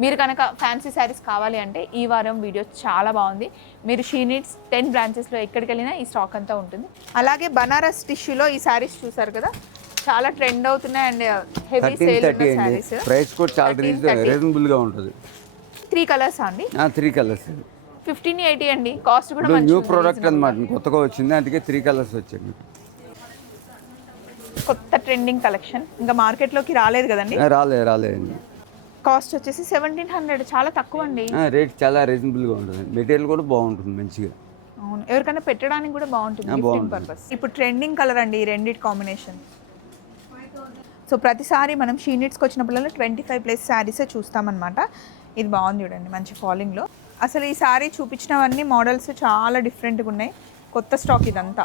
మీరు కనుక ఫ్యాన్సీ శారీస్ కావాలి అంటే ఈ వారం వీడియో చాలా బాగుంది. మీరు షీ నీడ్స్ టెన్ బ్రాంచెస్లో ఎక్కడికి వెళ్ళినా ఈ స్టాక్ అంతా ఉంటుంది. అలాగే బనారస్ టిష్యూలో ఈ శారీస్ చూసారు కదా? చాలా ట్రెండ్ అవుతున్నాయి and heavy thirteen sale thirty ఉన్న అండి. శారీస్ ప్రైస్ కూడా చాలా 13, రీజన్ 30. రీజనబుల్గా ఉంటుంది. త్రీ కలర్స్ అండి. త్రీ కలర్స్ ఫిఫ్టీన్ ఎయిటీ అండి. కాస్ట్ కూడా న్యూ ప్రోడక్ట్ అనమాట కొత్తగా వచ్చింది అందుకే త్రీ కలర్స్ వచ్చాయి. కొత్త ట్రెండింగ్ కలెక్షన్ ఇంకా మార్కెట్లోకి రాలేదు కదండి? ఆ, రాలే రాలేదండి కాస్ట్ వచ్చేసి సెవెంటీన్ హండ్రెడ్ చాలా తక్కువ అండి రేట్ చాలా రీజనబుల్గా ఉంటుంది. మెటీరియల్ కూడా బాగుంటుంది మంచిగా. అవును. ఎవరికైనా పెట్టడానికి కూడా బాగుంటుంది. పర్పస్ ఇప్పుడు ట్రెండింగ్ కలర్ అండి ఈ రెండిటి కాంబినేషన్ సో ప్రతిసారి మనం షీనిట్స్కి వచ్చినప్పుడల్లా ట్వంటీ ఫైవ్ ప్లస్ శారీసే చూస్తామన్నమాట. ఇది బాగుంది చూడండి మంచి ఫాలింగ్లో అసలు ఈ శారీ చూపించినవన్నీ మోడల్స్ చాలా డిఫరెంట్గా ఉన్నాయి. కొత్త స్టాక్ ఇదంతా.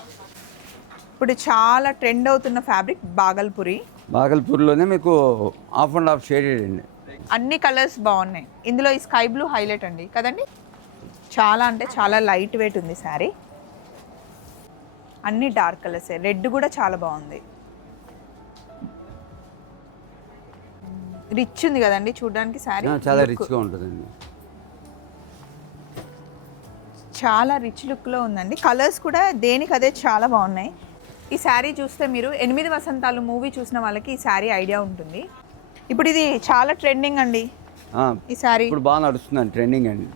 ఇప్పుడు చాలా ట్రెండ్ అవుతున్న ఫ్యాబ్రిక్ బాగల్పురి. బాగల్పూర్లోనే మీకు హాఫ్ అండ్ హాఫ్ షేడెడ్ అండి. అన్ని కలర్స్ బాగున్నాయి. ఇందులో ఈ స్కై బ్లూ హైలైట్ అండి. కదండి? చాలా అంటే చాలా లైట్ వెయిట్ ఉంది శారీ. అన్ని డార్క్ కలర్స్. రెడ్ కూడా చాలా బాగుంది. రిచ్ ఉంది కదండి చూడడానికి శారీ? చాలా రిచ్గా ఉంటుందండి. చాలా రిచ్ లుక్లో ఉందండి. కలర్స్ కూడా దేనికి అదే చాలా బాగున్నాయి. ఈ శారీ చూస్తే మీరు ఎనిమిది వసంతాలు మూవీ చూసిన వాళ్ళకి ఈ శారీ ఐడియా ఉంటుంది. ఇప్పుడు ఇది చాలా ట్రెండింగ్ అండి. ఈ శారీ ఇప్పుడు బాగా నడుస్తుందండి ట్రెండింగ్ అండి.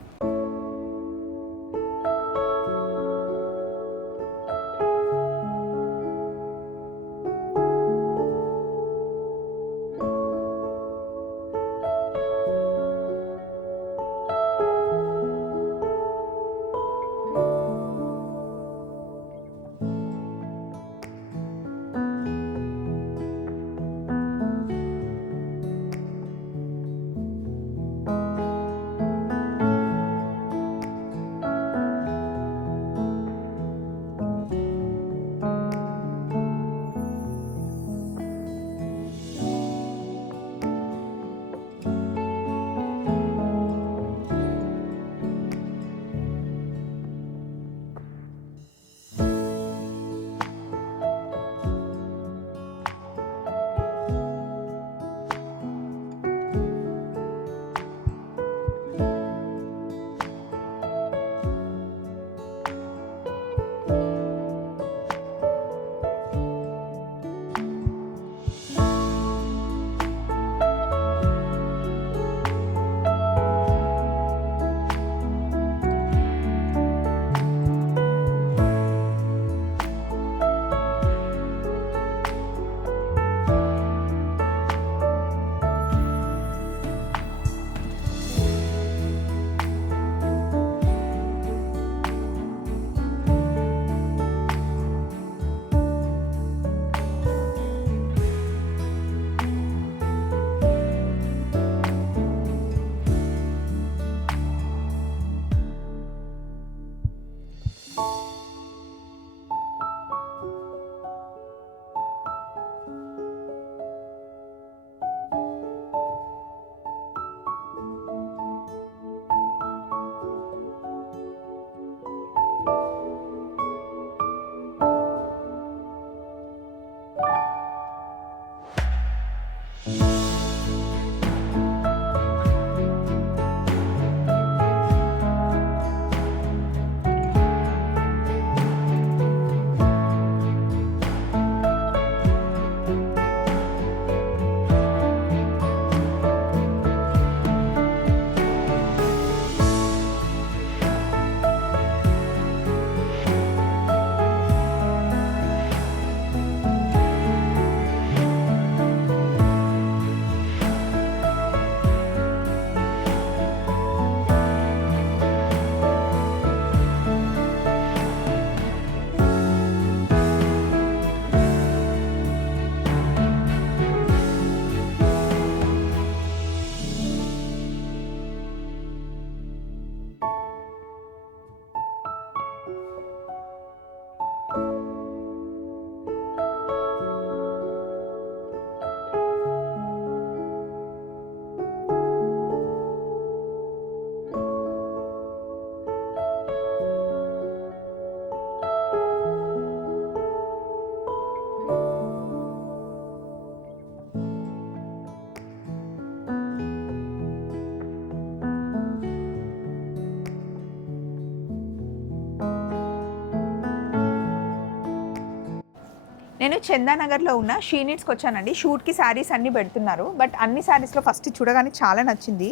నేను చందానగర్లో ఉన్న షీనిట్స్కి వచ్చానండి. షూట్కి శారీస్ అన్నీ పెడుతున్నారు. బట్ అన్ని శారీస్లో ఫస్ట్ చూడగానే చాలా నచ్చింది.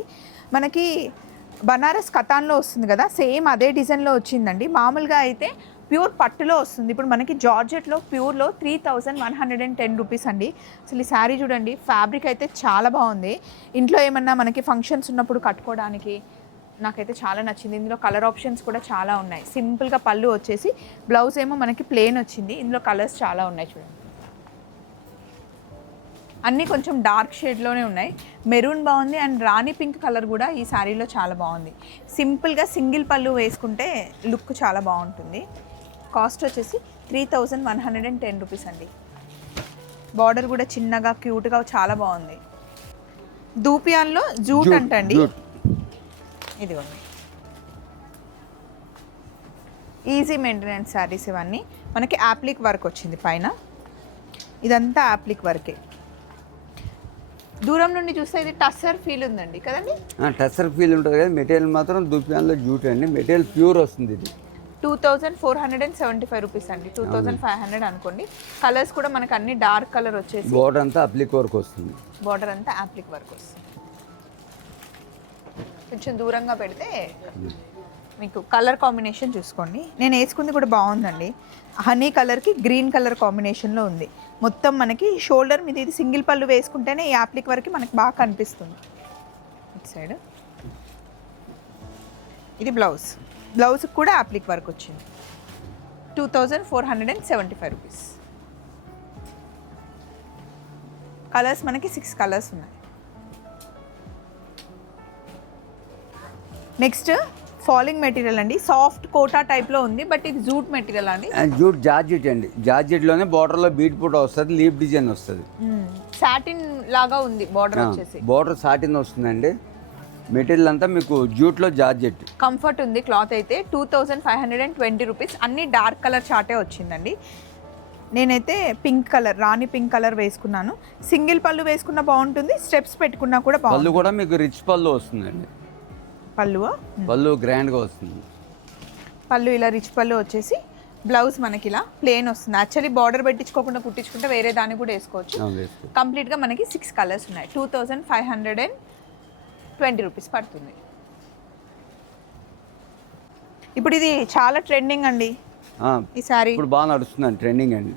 మనకి బనారస్ కథాన్లో వస్తుంది కదా సేమ్ అదే డిజైన్లో వచ్చిందండి. మామూలుగా అయితే ప్యూర్ పట్టులో వస్తుంది. ఇప్పుడు మనకి జార్జెట్లో ప్యూర్లో three thousand one hundred and ten rupees అండి. అసలు ఈ శారీ చూడండి ఫ్యాబ్రిక్ అయితే చాలా బాగుంది. ఇంట్లో ఏమన్నా మనకి ఫంక్షన్స్ ఉన్నప్పుడు కట్టుకోవడానికి నాకైతే చాలా నచ్చింది. ఇందులో కలర్ ఆప్షన్స్ కూడా చాలా ఉన్నాయి. సింపుల్గా పళ్ళు వచ్చేసి బ్లౌజ్ ఏమో మనకి ప్లెయిన్ వచ్చింది. ఇందులో కలర్స్ చాలా ఉన్నాయి చూడండి. అన్నీ కొంచెం డార్క్ షేడ్లోనే ఉన్నాయి. మెరూన్ బాగుంది అండ్ రాణి పింక్ కలర్ కూడా ఈ శారీలో చాలా బాగుంది. సింపుల్గా సింగిల్ పళ్ళు వేసుకుంటే లుక్ చాలా బాగుంటుంది. కాస్ట్ వచ్చేసి three thousand one hundred and ten rupees అండి. బార్డర్ కూడా చిన్నగా క్యూట్గా చాలా బాగుంది. దూపియాల్లో జూట్ అంటండి. ఇదిగోండి. ఈజీ మెయింటెనెన్స్ శారీస్ ఇవన్నీ. మనకి యాప్లిక్ వర్క్ వచ్చింది పైన. ఇదంతా యాప్లిక్ వర్కే దూరం నుండి చూస్తే ఇది టస్సర్ ఫీల్ ఉందండి కదండి? టెసర్ ఫీల్ ఉంటుంది కదా. మెటీరియల్ మాత్రం దుప్యాన్లో జూట్ అండి. మెటీరియల్ ప్యూర్ వస్తుంది ఇది. Two thousand four hundred and seventy five rupees అండి టూ థౌజండ్ ఫైవ్ హండ్రెడ్ అనుకోండి. కలర్స్ కూడా మనకు అన్ని డార్క్ కలర్ వచ్చేసి బోర్డర్ అంతా అప్లిక్ వర్క్ వస్తుంది. బార్డర్ అంతా యాప్లిక్ వర్క్ వస్తుంది. కొంచెం దూరంగా పెడితే మీకు కలర్ కాంబినేషన్ చూసుకోండి. నేను వేసుకుంది కూడా బాగుందండి. హనీ కలర్కి గ్రీన్ కలర్ కాంబినేషన్లో ఉంది. మొత్తం మనకి షోల్డర్ మీద ఇది సింగిల్ పళ్ళు వేసుకుంటేనే ఈ యాప్లిక్ వరకు మనకి బాగా కనిపిస్తుంది. ఇటు సైడ్. ఇది బ్లౌజ్. బ్లౌజ్కి కూడా యాప్లిక్ వర్క్ వచ్చింది. Two thousand four hundred and seventy five rupees. Colours మనకి సిక్స్ కలర్స్ ఉన్నాయి. నెక్స్ట్ ఫాలింగ్ మెటీరియల్ అండి. సాఫ్ట్ కోటా టైప్లో ఉంది బట్ ఇది జూట్ మెటీరియల్ అండి. జూట్ జార్జెట్ అండి. జార్జెట్లోనే బార్డర్లో బీట్ పూట వస్తుంది లీప్ డిజైన్ వస్తుంది. సాటిన్ లాగా ఉంది బార్డర్ వచ్చేసి. బార్డర్ సాటిన్ వస్తుందండి. మెటీరియల్ అంతా మీకు జూట్లో జార్జెట్. కంఫర్ట్ ఉంది క్లాత్ అయితే two thousand five hundred and twenty rupees. అన్ని డార్క్ కలర్ చార్టే వచ్చిందండి. నేనైతే pink colour rani pink colour వేసుకున్నాను. సింగిల్ పళ్ళు వేసుకున్నా బాగుంటుంది స్టెప్స్ పెట్టుకున్నా కూడా పళ్ళు కూడా మీకు రిచ్ పళ్ళు వస్తుందండి. పళ్ళువా? పళ్ళు గ్రాండ్గా వస్తుంది. పళ్ళు ఇలా రిచ్ పళ్ళు వచ్చేసి బ్లౌజ్ మనకి ఇలా ప్లేన్ వస్తుంది. యాక్చువల్లీ బార్డర్ పెట్టించుకోకుండా కుట్టించుకుంటే వేరే దాన్ని కూడా వేసుకోవచ్చు. కంప్లీట్గా మనకి సిక్స్ కలర్స్ ఉన్నాయి. Two thousand five hundred and twenty rupees పడుతుంది. ఇప్పుడు ఇది చాలా ట్రెండింగ్ అండి. ఈ శారీ ఇప్పుడు బాగా నడుస్తుందండి ట్రెండింగ్ అండి.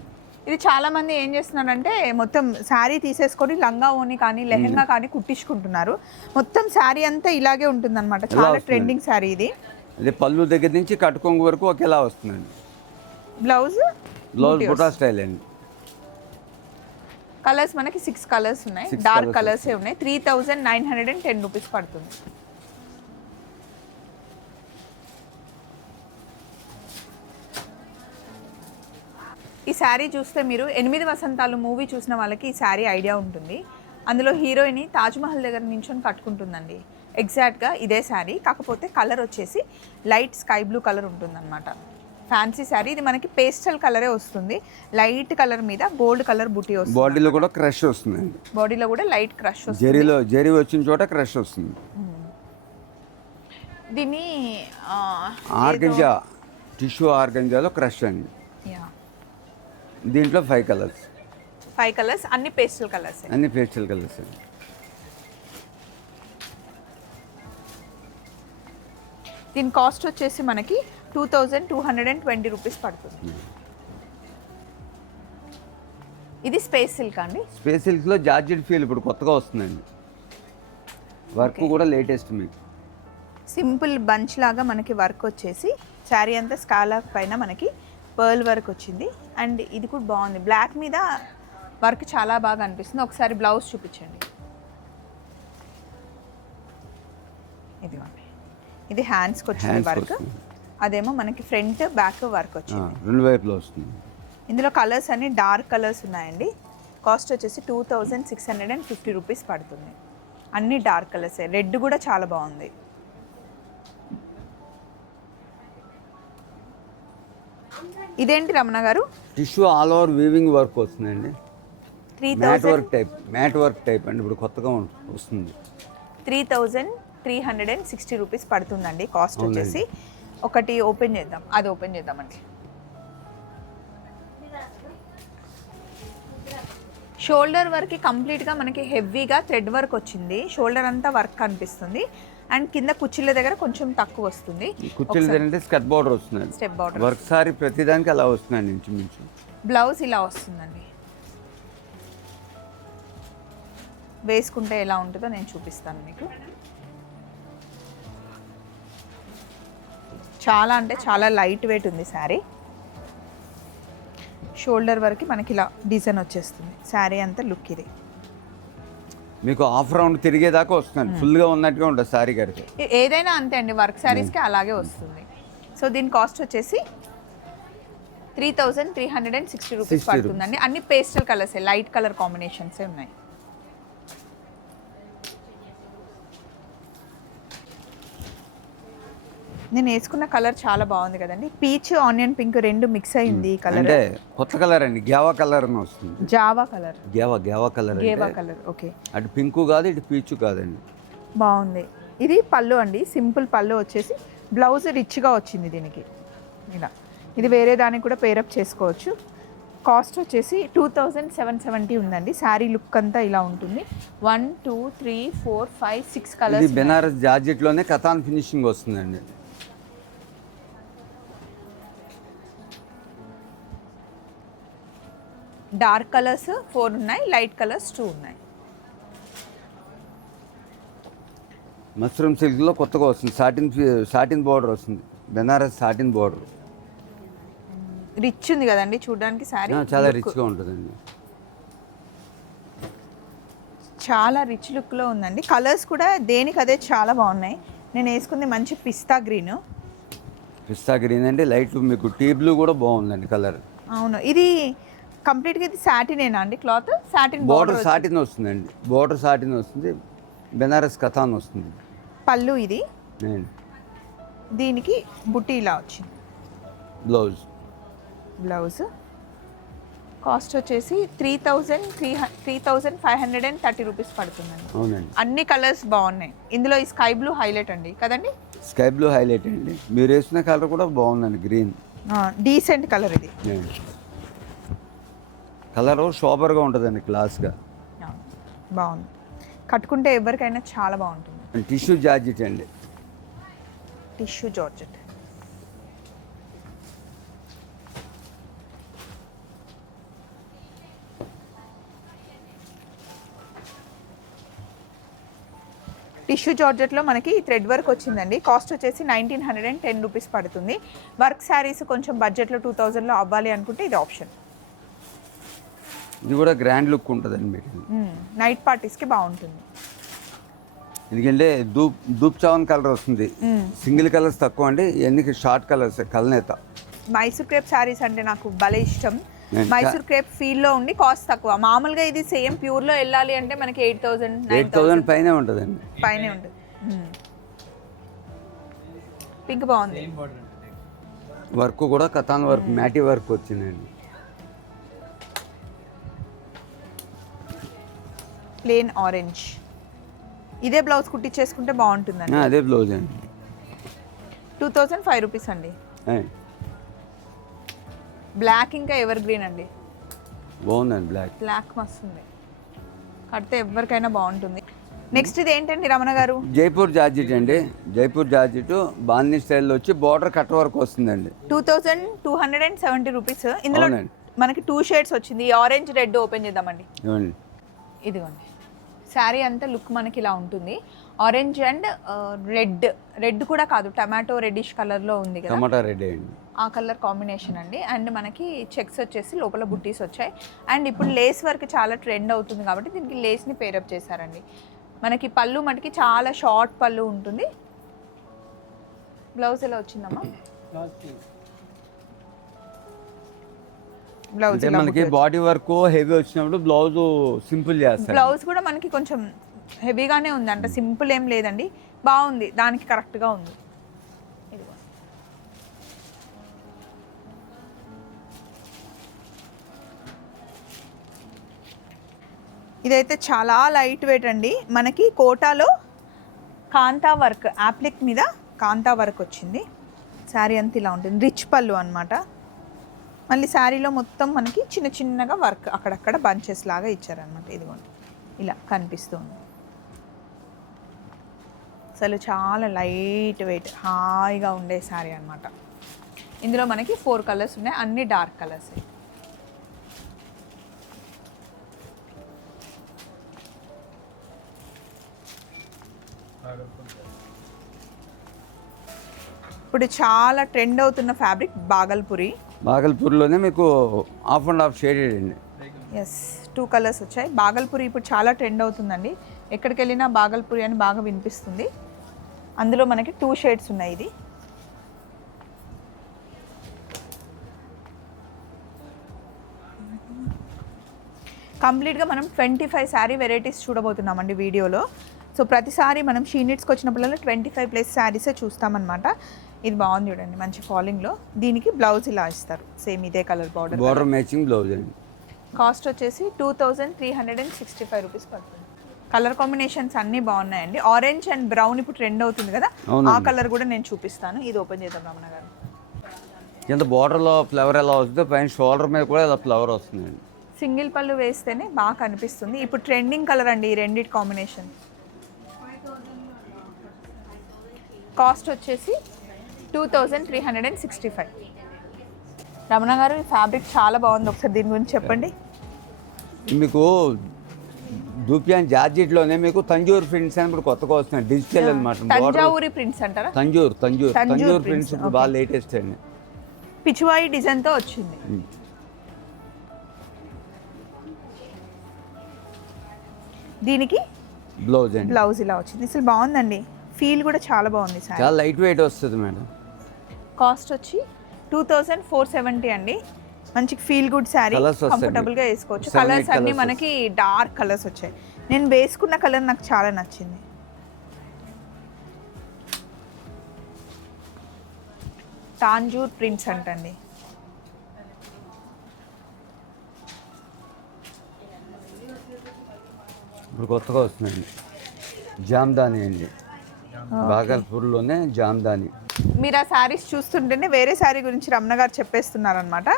ఇది చాలా మంది ఏం చేస్తున్నారంటే మొత్తం శారీ తీసేసుకొని లంగా ఓని కానీ లెహెంగా కానీ కుట్టించుకుంటున్నారు. మొత్తం శారీ అంతా ఇలాగే ఉంటుందన్నమాట. చాలా. ట్రెండింగ్ శారీ ఇది. అదే పళ్ళు దగ్గర నుంచి కట్టుకొంగు వరకు ఒకేలా వస్తుందండి. బ్లౌజ్ బ్లౌజ్ బుటా స్టైల్ అండి. కలర్స్ మనకి సిక్స్ కలర్స్ ఉన్నాయి. డార్క్ కలర్స్ ఉన్నాయి. Three thousand nine hundred and ten rupees పడుతుంది. ఈ శారీ చూస్తే మీరు ఎనిమిది వసంతాలు మూవీ చూసిన వాళ్ళకి ఈ శారీ ఐడియా ఉంటుంది. అందులో హీరోయిన్ తాజ్మహల్ దగ్గర నించొని కట్టుకుంటుందండి. ఎగ్జాక్ట్గా ఇదే శారీ. కాకపోతే కలర్ వచ్చేసి లైట్ స్కై బ్లూ కలర్ ఉంటుందన్నమాట. ఫ్యాన్సీ శారీ. ఇది మనకి పేస్టల్ కలరే వస్తుంది. లైట్ కలర్ మీద గోల్డ్ కలర్ బుటీ వస్తుంది. బాడీలో కూడా క్రష్ వస్తుందండి బాడీలో కూడా లైట్ క్రష్ వస్తుంది. జరీలో జరీ వచ్చిన చోట క్రష్ వస్తుంది. దీన్ని ఆర్గంజా. టిష్యూ ఆర్గంజాలో క్రష్ అండి. దీంట్లో ఫైవ్ కలర్స్ ఫైవ్ కలర్స్ అన్ని పేస్టల్ కలర్స్ అన్ని పేస్టల్ కలర్స్ దీని కాస్ట్ వచ్చేసి మనకి two thousand two hundred and twenty rupees పడుతుంది. ఇది స్పేస్ సిల్క్ అండి. స్పేస్ సిల్క్లో జార్జెట్ ఫీల్ ఇప్పుడు కొత్తగా వస్తుందండి. వర్క్ కూడా లేటెస్ట్ మీకు. సింపుల్ బంచ్ లాగా మనకి వర్క్ వచ్చేసి శారీ అంతా స్కాలా పైన మనకి పర్ల్ వర్క్ వచ్చింది. అండ్ ఇది కూడా బాగుంది. బ్లాక్ మీద వర్క్ చాలా బాగా అనిపిస్తుంది. ఒకసారి బ్లౌజ్ చూపించండి. ఇదిగోండి. ఇది హ్యాండ్స్కి వచ్చింది వర్క్. అదేమో మనకి ఫ్రంట్ బ్యాక్ వర్క్ వచ్చింది. రెండు వైపులో వస్తుంది. ఇందులో కలర్స్ అన్ని డార్క్ కలర్స్ ఉన్నాయండి. కాస్ట్ వచ్చేసి two thousand six hundred and fifty rupees పడుతుంది. అన్ని డార్క్ కలర్స్. రెడ్ కూడా చాలా బాగుంది. ఇదేంటి రమణ గారు? Tissue all over weaving work వస్తుందండి. Matt work type matt work type అండి ఇప్పుడు కొత్తగా వస్తుంది. Three thousand three hundred and sixty rupees పడుతుందండి కాస్ట్. వచ్చేసి. ఒకటి ఓపెన్ చేద్దాం అది ఓపెన్ చేద్దామండి. షోల్డర్ వర్క్ కంప్లీట్గా మనకి హెవీగా థ్రెడ్ వర్క్ వచ్చింది. షోల్డర్ అంతా వర్క్ కనిపిస్తుంది అండ్ కింద కుర్చీల దగ్గర కొంచెం తక్కువ వస్తుంది. కుర్చీలు ఏంటంటే స్కర్ట్ బార్డర్ వస్తుందండి స్టెప్ బార్డర్ వర్క్ సారీ ప్రతిదానికి అలా వస్తుందండి ఇంచుమించు. బ్లౌజ్ ఇలా వస్తుందండి. వేసుకుంటే ఎలా ఉంటుందో నేను చూపిస్తాను మీకు. చాలా అంటే చాలా లైట్ వెయిట్ ఉంది శారీ. షోల్డర్ వరకు మనకి ఇలా డిజైన్ వచ్చేస్తుంది. శారీ అంతా లుక్ ఇది. మీకు హాఫ్ రౌండ్ తిరిగేదాకా వస్తుందండి ఫుల్గా ఉన్నట్టుగా ఉంటుంది సారీ కడితే ఏ- ఏదైనా అంతే అండి వర్క్ శారీస్కి అలాగే వస్తుంది. సో దీని కాస్ట్ వచ్చేసి three thousand three hundred and sixty rupees 60 పడుతుందండి. అన్ని పేస్టల్ కలర్స్ లైట్ కలర్ కాంబినేషన్సే ఉన్నాయి. నేను వేసుకున్న కలర్ చాలా బాగుంది కదండి. పీచ్ ఆనియన్ పింక్ రెండు మిక్స్ అయింది కలర్. అంటే కొత్త కలర్ అండి గ్యావా కలర్ అని వస్తుంది. Java colour. Guava guava colour అంటే కలర్ ఓకే. అటు పింకు కాదు ఇటు పీచు కాదండి. బాగుంది. ఇది పళ్ళు అండి సింపుల్ పళ్ళు వచ్చేసి బ్లౌజ్ రిచ్గా వచ్చింది దీనికి. ఇలా. ఇది వేరే దానికి కూడా పేరప్ చేసుకోవచ్చు. కాస్ట్ వచ్చేసి టూ థౌజండ్ సెవెన్ సెవెంటీ ఉందండి. శారీ లుక్ అంతా ఇలా ఉంటుంది. One two three four five six colours Banaras జార్జెట్లోనే katan finishing వస్తుందండి. డార్క్ కలర్స్ ఫోర్ ఉన్నాయి లైట్ కలర్స్ టూ ఉన్నాయి. మష్రూమ్ సిల్క్లో కొత్తగా వస్తుంది. సాటిన్ సాటిన్ బార్డర్ వస్తుంది. Banaras satin border. రిచ్ ఉంది కదండి చూడడానికి శారీ? చాలా రిచ్గా ఉంటుందండి. చాలా రిచ్ లుక్లో ఉందండి. కలర్స్ కూడా దేనికి అదే చాలా బాగున్నాయి. నేను వేసుకుంది మంచి పిస్తా గ్రీన్. పిస్తా గ్రీన్ అంటే లైట్ మీకు టీ బ్లూ కూడా బాగుందండి కలర్. అవును. ఇది కంప్లీట్గా ఇది సాటినేనా అండి క్లాత్? సాటిన్ బార్డర్ సాటిన్ వస్తుందండి. బార్డర్ సాటిన్ వస్తుంది. బెనారస్ కథాన్ వస్తుంది. పళ్ళు ఇది? దీనికి బుట్టి ఇలా వచ్చింది. బ్లౌజ్. బ్లౌజ్. కాస్ట్ వచ్చేసి three thousand three three thousand five hundred and thirty rupees పడుతుందండి. అవునండి. అన్ని కలర్స్ బాగున్నాయి. ఇందులో ఈ స్కై బ్లూ హైలైట్ అండి. కదండి? స్కై బ్లూ హైలైట్ అండి. మీరు వేసిన కలర్ కూడా బాగుందండి గ్రీన్. డీసెంట్ కలర్ ఇది. కలర్ సూపర్గా ఉంటుందండి క్లాస్గా. బాగుంది. కట్టుకుంటే ఎవరికైనా చాలా బాగుంటుంది. టిష్యూ జార్జెట్ అండి. Tissue georgette. టిష్యూ జార్జెట్లో మనకి థ్రెడ్ వర్క్ వచ్చిందండి. కాస్ట్ వచ్చేసి nineteen hundred and ten rupees పడుతుంది. వర్క్ శారీస్ కొంచెం బడ్జెట్లో టూ థౌజండ్లో అవ్వాలి అనుకుంటే ఇది ఆప్షన్. ఇది కూడా గ్రాండ్ లుక్ ఉంటుందండి మీకు. నైట్ పార్టీస్కి బాగుంటుంది. ఎందుకంటే దూప్ దూప్ చావన్ కలర్ వస్తుంది. సింగిల్ కలర్స్ తక్కువ అండి ఎన్ని షార్ట్ కలర్స్ కలనేత. మైసూర్ క్రేప్ శారీస్ అంటే నాకు భలే ఇష్టం. మైసూర్ క్రేప్ ఫీల్లో ఉండి కాస్ట్ తక్కువ. మామూలుగా ఇది సేమ్ ప్యూర్లో వెళ్ళాలి అంటే మనకి ఎయిట్ థౌసండ్ ఎయిట్ థౌజండ్ పైనే ఉంటుందండి. పైనే ఉంటుంది. పింక్ బాగుంది. వర్క్ కూడా కథాన్ వర్క్ మ్యాటీ వర్క్ వచ్చిందండి. Plain orange. ఇదే బ్లౌజ్ కుట్టించేసుకుంటే బాగుంటుందండి. అదే బ్లౌజ్ అండి. టూ థౌజండ్ ఫైవ్ రూపీస్ అండి. బ్లాక్ ఇంకా ఎవర్ గ్రీన్ అండి. బాగుందండి బ్లాక్ బ్లాక్ మస్తు ఉంది కడితే ఎవరికైనా బాగుంటుంది. నెక్స్ట్ ఇది ఏంటండి రమణ గారు? జైపూర్ జార్జెట్ అండి. జైపూర్ జార్జెట్ బాందీ స్టైల్లో వచ్చి బార్డర్ కట్ వర్క్ వస్తుందండి. Two thousand two hundred and seventy rupees. ఇందులో. మనకి టూ షేడ్స్ వచ్చింది. ఆరెంజ్ రెడ్ ఓపెన్ చేద్దామండి. ఇదిగోండి. శారీ అంతా లుక్ మనకి ఇలా ఉంటుంది. Orange and red. రెడ్ కూడా కాదు టమాటో రెడ్డిష్ కలర్లో ఉంది కదా. టమాటా రెడ్ అండి. ఆ కలర్ కాంబినేషన్ అండి. అండ్ మనకి చెక్స్ వచ్చేసి లోపల బుట్టీస్ వచ్చాయి. అండ్ ఇప్పుడు లేస్ వర్క్ చాలా ట్రెండ్ అవుతుంది కాబట్టి దీనికి లేస్ని పేరప్ చేశారండి. మనకి పళ్ళు మనకి చాలా షార్ట్ పళ్ళు ఉంటుంది. బ్లౌజ్ ఎలా వచ్చిందమ్మా? బ్లౌజ్ మనకి బాడీ వర్క్ హెవీ వచ్చినప్పుడు బ్లౌజ్ సింపుల్ చేస్తారు. బ్లౌజ్ కూడా మనకి కొంచెం హెవీగానే ఉంది అంటే సింపుల్ ఏం లేదండి. బాగుంది దానికి కరెక్ట్గా ఉంది. ఇదైతే చాలా లైట్ వెయిట్ అండి. మనకి కోటాలో కాంతా వర్క్ యాప్లిక్ మీద కాంతా వర్క్ వచ్చింది. శారీ అంతా ఇలా ఉంటుంది రిచ్ పళ్ళు అనమాట మళ్ళీ శారీలో మొత్తం మనకి చిన్న చిన్నగా వర్క్ అక్కడక్కడ బంచెస్ లాగా ఇచ్చారనమాట ఇదిగోండి. ఇలా కనిపిస్తుంది. అసలు చాలా లైట్ వెయిట్ హాయిగా ఉండే శారీ అనమాట ఇందులో మనకి ఫోర్ కలర్స్ ఉన్నాయి అన్ని డార్క్ కలర్స్. ఇప్పుడు చాలా ట్రెండ్ అవుతున్న ఫ్యాబ్రిక్ బాగల్పురి. బాగల్పూర్లోనే మీకు ఆఫ్ అండ్ ఆఫ్ షేడెడ్ అండి ఎస్ టూ కలర్స్ వచ్చాయి. బాగల్పూరి ఇప్పుడు చాలా ట్రెండ్ అవుతుందండి. ఎక్కడికి వెళ్ళినా బాగల్పూరి అని బాగా వినిపిస్తుంది. అందులో మనకి టూ షేడ్స్ ఉన్నాయి ఇది. కంప్లీట్గా మనం ట్వంటీ ఫైవ్ శారీ వెరైటీస్ చూడబోతున్నామండి వీడియోలో. సో ప్రతిసారి మనం షీనిట్స్కి వచ్చినప్పుడల్లా ట్వంటీ ఫైవ్ ప్లస్ శారీసే చూస్తామన్నమాట. ఇది బాగుంది చూడండి మంచి ఫాలింగ్లో దీనికి బ్లౌజ్ ఇలా ఇస్తారు. సేమ్ ఇదే colour border border matching blouse అండి. కాస్ట్ వచ్చేసి two thousand three hundred and sixty five rupees పడుతుంది. కలర్ కాంబినేషన్స్ అన్నీ బాగున్నాయండి. ఆరెంజ్ అండ్ బ్రౌన్ ఇప్పుడు ట్రెండ్ అవుతుంది కదా? ఆ. కలర్ కూడా నేను చూపిస్తాను. ఇది ఓపెన్ చేద్దాం రమణ గారు. కింద బోర్డర్లో ఫ్లవర్ ఎలా వస్తుందో పైన షోల్డర్ మీద కూడా ఇలా ఫ్లవర్ వస్తుందండి. సింగిల్ పళ్ళు వేస్తేనే బాగా కనిపిస్తుంది. ఇప్పుడు ట్రెండింగ్ కలర్ అండి ఈ రెండిటి కాంబినేషన్ కాస్ట్ వచ్చేసి two thousand three hundred and sixty five Ramana గారు ఈ ఫ్యాబ్రిక్ చాలా బాగుంది. ఒకసారి దీని గురించి చెప్పండి. మీకు దూపియాన్ జార్జెట్లోనే మీకు తంజూర్ ప్రింట్స్ అని ఇప్పుడు కొత్తగా వస్తున్నాయి. డిజిటల్ అనమాట తంజావూరి ప్రింట్స్ అంటారా? తంజూర్ తంజూర్. తంజూర్ ప్రింట్స్ ఇప్పుడు. బాగా లేటెస్ట్ అండి. పిచ్చివాయి డిజైన్తో వచ్చింది. దీనికి బ్లౌజ్ అండి. బ్లౌజ్ ఇలా వచ్చింది. అసలు బాగుందండి. ఫీల్ కూడా చాలా బాగుంది సార్ చాలా లైట్ వెయిట్ వస్తుంది మేడం. కాస్ట్ వచ్చి టూ థౌజండ్ ఫోర్ సెవెంటీ అండి. మంచి ఫీల్ గుడ్ శారీ Colours వస్తాయి కంఫర్టబుల్గా మీకు. వేసుకోవచ్చు కలర్స్ అన్ని మనకి డార్క్ కలర్స్ వచ్చాయి. నేను వేసుకున్న కలర్ నాకు చాలా నచ్చింది. తాంజూర్ ప్రింట్స్ అంటండి. ఇప్పుడు కొత్తగా వస్తుందండి. జామ్దాని అండి. బాగల్పూర్లోనే జామ్దాని. మీరు ఆ శారీస్ చూస్తుంటేనే వేరే శారీ గురించి రమణ గారు చెప్పేస్తున్నారనమాట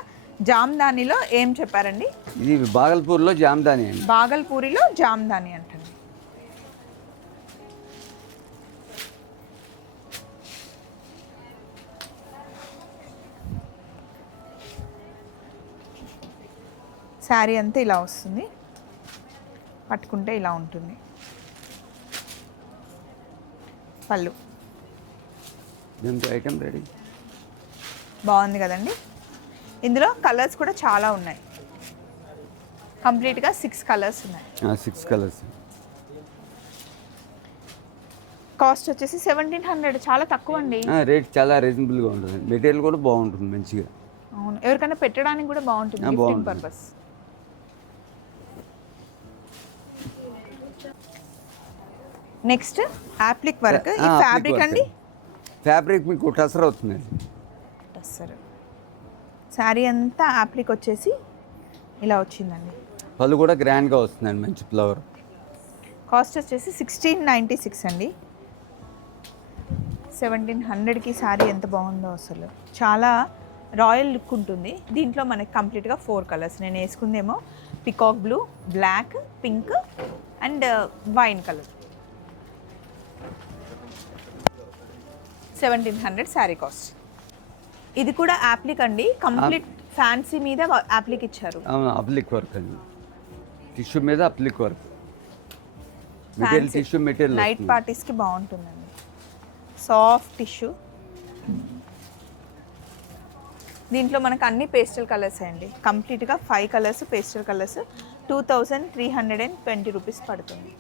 జామ్దానిలో ఏం చెప్పారండి? ఇది బాగల్పూర్లో జామ్దాని అండి. బాగల్పూరిలో జామ్దాని అంటండి. శారీ అంతా ఇలా వస్తుంది. పట్టుకుంటే ఇలా ఉంటుంది. పళ్ళు. దీంతో ఐటమ్ రెడీ బాగుంది కదండి. ఇందులో కలర్స్ కూడా చాలా ఉన్నాయి. కంప్లీట్గా సిక్స్ కలర్స్ ఉన్నాయి. సిక్స్ కలర్స్ కాస్ట్ వచ్చేసి సెవెంటీన్ హండ్రెడ్ చాలా తక్కువ అండి రేట్ చాలా రీజనబుల్గా ఉంటుంది. మెటీరియల్ కూడా బాగుంటుంది మంచిగా. అవును. ఎవరికైనా పెట్టడానికి కూడా బాగుంటుంది. పర్పస్ నెక్స్ట్ యాప్లిక్ వర్క్ ఈ ఫ్యాబ్రిక్ అండి. ఫ్యాబ్రిక్ మీకు టసర్ అవుతుందండి సరే శారీ అంతా యాప్లిక్ వచ్చేసి ఇలా వచ్చిందండి. పళ్ళు కూడా గ్రాండ్గా వస్తుందండి మంచి ఫ్లవర్. కాస్ట్ వచ్చేసి సిక్స్టీన్ నైంటీ సిక్స్ అండి. సెవెంటీన్ హండ్రెడ్కి శారీ ఎంత బాగుందో అసలు. చాలా రాయల్ లుక్ ఉంటుంది. దీంట్లో మనకి కంప్లీట్గా ఫోర్ కలర్స్. నేను వేసుకుందేమో peacock blue black pink and wine colour. Seventeen hundred sari cost ఇది కూడా యాప్లిక్ అండి. కంప్లీట్ ఫ్యాన్సీ మీద యాప్లిక్ ఇచ్చారు. అవును అప్లిక్ వర్క్ అండి టిష్యూ మీద applique work material. Tissue material night పార్టీస్కి బాగుంటుందండి. సాఫ్ట్ టిష్యూ దీంట్లో మనకు అన్ని పేస్టల్ కలర్స్ అండి. కంప్లీట్గా five colours pastel colours two thousand three hundred and twenty rupees పడుతుంది.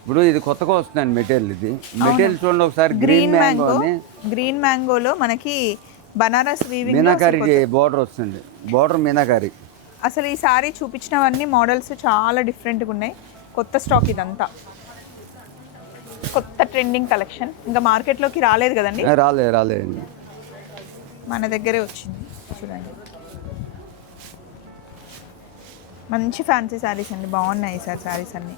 ఇప్పుడు ఇది కొత్తగా వస్తుందండి మెటీరియల్ ఇది. మెటీరియల్ చూడండి ఒకసారి గ్రీన్ మ్యాంగో గ్రీన్ మ్యాంగోలో మనకి బనారస్ వీవింగ్ మీనాకారి బోర్డర్ వస్తుంది. బోర్డర్ మీనాకారి. అసలు ఈ సారీ చూపించినవన్నీ మోడల్స్ చాలా డిఫరెంట్గా ఉన్నాయి. కొత్త స్టాక్ ఇదంతా. కొత్త ట్రెండింగ్ కలెక్షన్ ఇంకా మార్కెట్లోకి రాలేదు కదండి? ఏ, రాలే రాలేదండి. మన దగ్గరే వచ్చింది. చూడండి. మంచి ఫ్యాన్సీ శారీస్ అండి. బాగున్నాయి సార్ శారీస్ అన్నీ.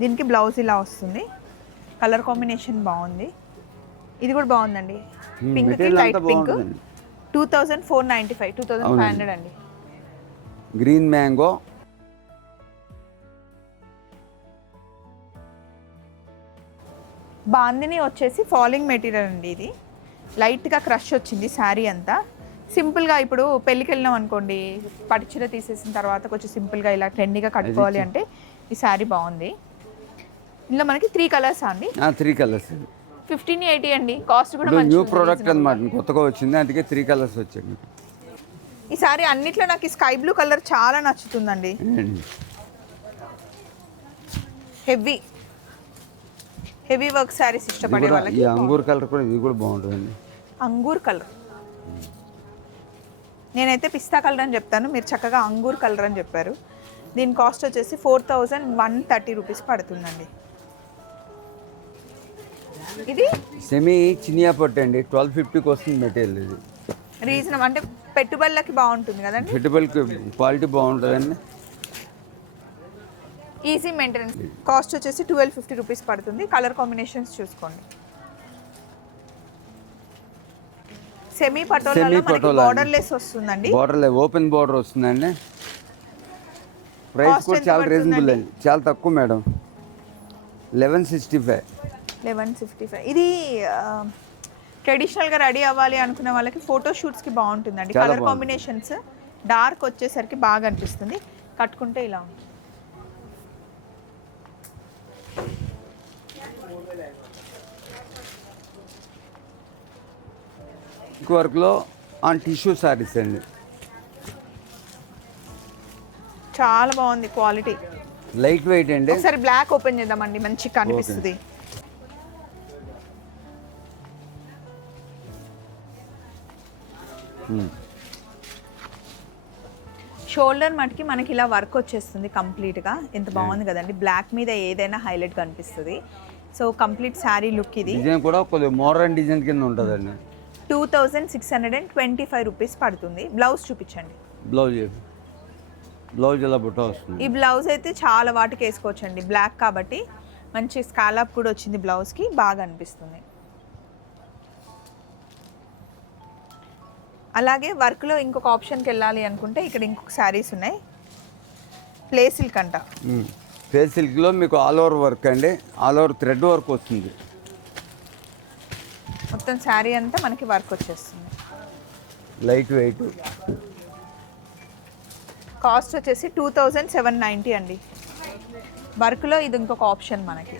దీనికి బ్లౌజ్ ఇలా వస్తుంది. కలర్ కాంబినేషన్ బాగుంది. ఇది కూడా బాగుందండి. Pink material light pink. Two thousand four ninety five two thousand five hundred అండి. Green mango. బాందిని వచ్చేసి ఫాలింగ్ మెటీరియల్ అండి ఇది. లైట్గా క్రష్ వచ్చింది శారీ అంతా. సింపుల్గా ఇప్పుడు పెళ్ళికి వెళ్ళినాం అనుకోండి పట్టుచీర తీసేసిన తర్వాత కొంచెం సింపుల్గా ఇలా ట్రెండీగా కట్టుకోవాలి అంటే ఈ శారీ బాగుంది. ఇందులో మనకి త్రీ కలర్స్ అండి. త్రీ కలర్స్ ఫిఫ్టీన్ ఎయిటీ అండి. కాస్ట్ కూడా న్యూ మంచి ప్రోడక్ట్ అనమాట కొత్తగా వచ్చింది అందుకే త్రీ కలర్స్ వచ్చాయి. ఈ సారీ అన్నిట్లో నాకు స్కై బ్లూ కలర్ చాలా నచ్చుతుందండి. హెవీ హెవీ వర్క్ శారీస్ ఇది ఇష్టపడే వాళ్ళకి ఈ అంగూర్ కలర్ కూడా ఇది కూడా బాగుంటుందండి. అంగూర్ కలర్ నేనైతే పిస్తా కలర్ అని చెప్తాను. మీరు చక్కగా అంగూర్ కలర్ అని చెప్పారు. దీని కాస్ట్ వచ్చేసి four thousand one thirty rupees పడుతుందండి. ఇది? సెమీ చినియా పట్టు అండి. ట్వెల్వ్ ఫిఫ్టీకి వస్తుంది మెటీరియల్ ఇది. రీజనబుల్ అంటే పెట్టుబడులకి బాగుంటుంది కదండి? ఫిటబుల్ క్వాలిటీ బాగుంటుందండి. Easy maintenance. కాస్ట్ వచ్చేసి ట్వెల్వ్ ఫిఫ్టీ రూపీస్ పడుతుంది. కలర్ కాంబినేషన్స్ చూసుకోండి. సెమీ పటోలా బార్డర్ లెస్ వస్తుందండి. బార్డర్ ఓపెన్ బార్డర్ వస్తుందండి. ప్రైస్ కూడా చాలా రీజనబుల్? అండి. చాలా తక్కువ madam. Eleven sixty five eleven fifty five. ఇది ట్రెడిషనల్గా రెడీ అవ్వాలి అనుకునే వాళ్ళకి ఫోటో షూట్స్కి బాగుంటుందండి. కలర్. కాంబినేషన్స్ డార్క్ వచ్చేసరికి బాగా అనిపిస్తుంది. కట్టుకుంటే ఇలా ఉంటుంది. వర్క్లో ఆన్ టిష్యూ సారీస్ అండి. చాలా బాగుంది క్వాలిటీ. లైట్ వెయిట్ అండి. ఒకసారి బ్లాక్ ఓపెన్ చేద్దామండి మంచిగా కనిపిస్తుంది. షోల్డర్ మటుకి మనకి ఇలా వర్క్ వచ్చేస్తుంది కంప్లీట్గా ఎంత బాగుంది కదండి. బ్లాక్ మీద ఏదైనా హైలైట్ కనిపిస్తుంది. సో కంప్లీట్ శారీ లుక్ ఇది. డిజైన్ కూడా కొద్దిగా మోడర్న్ డిజైన్ కింద ఉంటుందండి. Two thousand six hundred and twenty five rupees పడుతుంది బ్లౌజ్ చూపించండి బ్లౌజ్ బ్లౌజ్ బుట్ట వస్తుంది? ఈ బ్లౌజ్ అయితే చాలా వాటికి వేసుకోవచ్చండి. బ్లాక్ కాబట్టి మంచి స్కాలప్ కూడా వచ్చింది బ్లౌజ్కి బాగా అనిపిస్తుంది. అలాగే వర్క్లో ఇంకొక ఆప్షన్కి వెళ్ళాలి అనుకుంటే ఇక్కడ ఇంకొక శారీస్ ఉన్నాయి. ప్లే సిల్క్ అంట. ఫేస్ సిల్క్లో మీకు ఆల్ ఓవర్ వర్క్ అండి. ఆల్ ఓవర్ థ్రెడ్ వర్క్ వస్తుంది. మొత్తం శారీ అంతా మనకి వర్క్ వచ్చేస్తుంది. Light weight. కాస్ట్ వచ్చేసి టూ థౌజండ్ సెవెన్ నైంటీ అండి. వర్క్లో ఇది ఇంకొక ఆప్షన్ మనకి.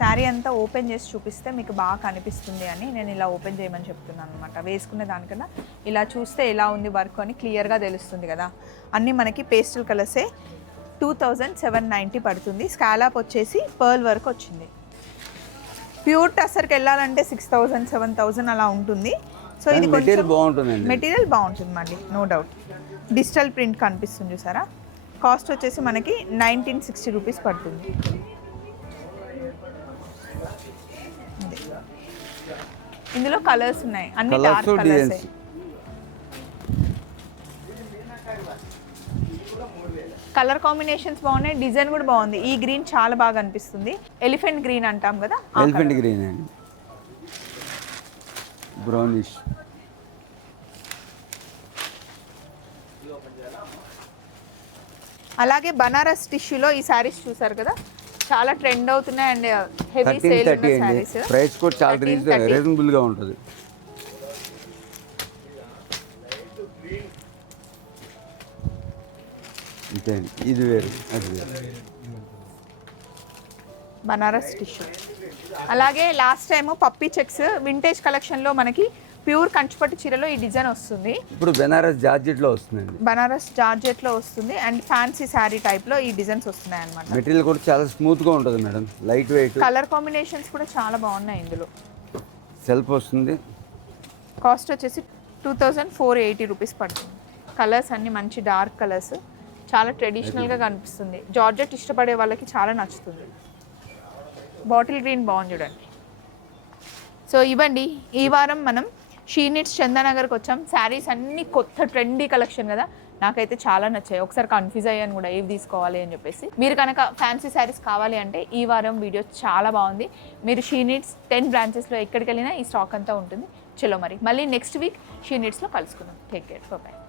శారీ అంతా ఓపెన్ చేసి చూపిస్తే మీకు బాగా కనిపిస్తుంది అని నేను ఇలా ఓపెన్ చేయమని చెప్తున్నాను అనమాట వేసుకునే దానికన్నా ఇలా చూస్తే ఎలా ఉంది వర్క్ అని క్లియర్గా తెలుస్తుంది కదా. అన్నీ మనకి పేస్టల్ కలర్సే. టూ థౌజండ్ సెవెన్ నైంటీ పడుతుంది. స్కాలాప్ వచ్చేసి పర్ల్ వర్క్ వచ్చింది. ప్యూర్ టసర్కి వెళ్ళాలంటే సిక్స్ థౌజండ్ సెవెన్ థౌజండ్ అలా ఉంటుంది. సో ఇది కొంచెం బాగుంటుందండి. మెటీరియల్ బాగుంటుంది మళ్ళీ నో డౌట్. డిజిటల్ ప్రింట్ కనిపిస్తుంది చూసారా? కాస్ట్ వచ్చేసి మనకి నైన్టీన్ సిక్స్టీ రూపీస్ పడుతుంది. ఇందులో కలర్స్ ఉన్నాయి. అన్ని colours dark colours designs colour combinations బాగున్నాయి డిజైన్ కూడా బాగుంది. ఈ గ్రీన్ చాలా బాగా అనిపిస్తుంది. ఎలిఫెంట్ గ్రీన్ అంటాం కదా ఎలిఫెంట్. గ్రీన్ అండి. బ్రౌనిష్ అలాగే బనారస్ టిష్యూలో ఈ శారీస్ చూసారు కదా? చాలా ట్రెండ్ అవుతున్నాయి అండ్ హెవీ సేల్ థర్టీ ఉన్న అండి. శారీస్ ప్రైస్ కూడా చాలా 13, 30. రీజనబుల్గా ఉంటుంది. అంతే అండి. ఇది వేరు అది వేరు. బనారస్ టిష్యూ అలాగే లాస్ట్ టైం పప్పీ చెక్స్ వింటేజ్ కలెక్షన్లో మనకి ప్యూర్ కంచిపట్టు చీరలో ఈ డిజైన్ వస్తుంది. ఇప్పుడు బెనారస్ జార్జెట్లో వస్తుందండి. బనారస్ జార్జెట్లో వస్తుంది. అండ్ ఫ్యాన్సీ శారీ టైప్లో ఈ డిజైన్స్ వస్తున్నాయి అనమాట మెటీరియల్ కూడా చాలా స్మూత్గా ఉంటుంది madam. Light weight. Colour combinations కూడా చాలా బాగున్నాయి ఇందులో. సెల్ఫ్ వస్తుంది. కాస్ట్ వచ్చేసి two thousand four eighty rupees పడుతుంది. కలర్స్ అన్ని మంచి డార్క్ కలర్స్. చాలా ట్రెడిషనల్గా కనిపిస్తుంది. జార్జెట్ ఇష్టపడే వాళ్ళకి చాలా నచ్చుతుంది. బాటిల్ గ్రీన్ బాగుంది చూడండి. సో ఇవ్వండి ఈ వారం మనం షీనిట్స్ చందానగర్కి వచ్చాం. శారీస్ అన్ని కొత్త ట్రెండీ కలెక్షన్ కదా. నాకైతే చాలా నచ్చాయి. ఒకసారి కన్ఫ్యూజ్ అయ్యాను కూడా ఏవి తీసుకోవాలి అని చెప్పేసి. మీరు కనుక ఫ్యాన్సీ శారీస్ కావాలి అంటే ఈ వారం వీడియో చాలా బాగుంది. మీరు షీ నీడ్స్ టెన్ బ్రాంచెస్లో ఎక్కడికి వెళ్ళినా ఈ స్టాక్ అంతా ఉంటుంది. చలో మరి. మళ్ళీ నెక్స్ట్ వీక్ షీ నీడ్స్లో కలుసుకుందాం. Take care bye